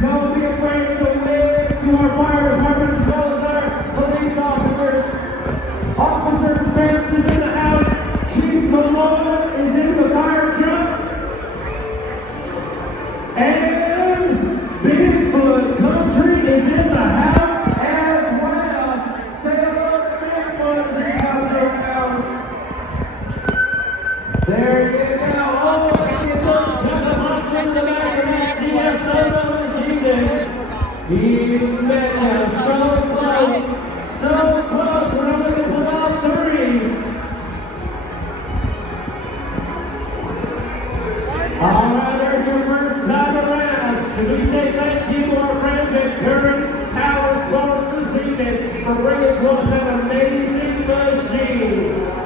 Don't be afraid to wave to our fire department as well as our police officers. Officer Spence is in the house. Chief Malone is in the fire truck. And Bigfoot Country is in the house as well. Say hello to Bigfoot as he comes around. There you go. Oh, look at those chugga-bunks in the back of that CF photo this evening. He met you so close. We're only going to put all three. All right, there's your first time around. As we say thank you to our friends at Current Power Sports this evening for bringing to us an amazing machine.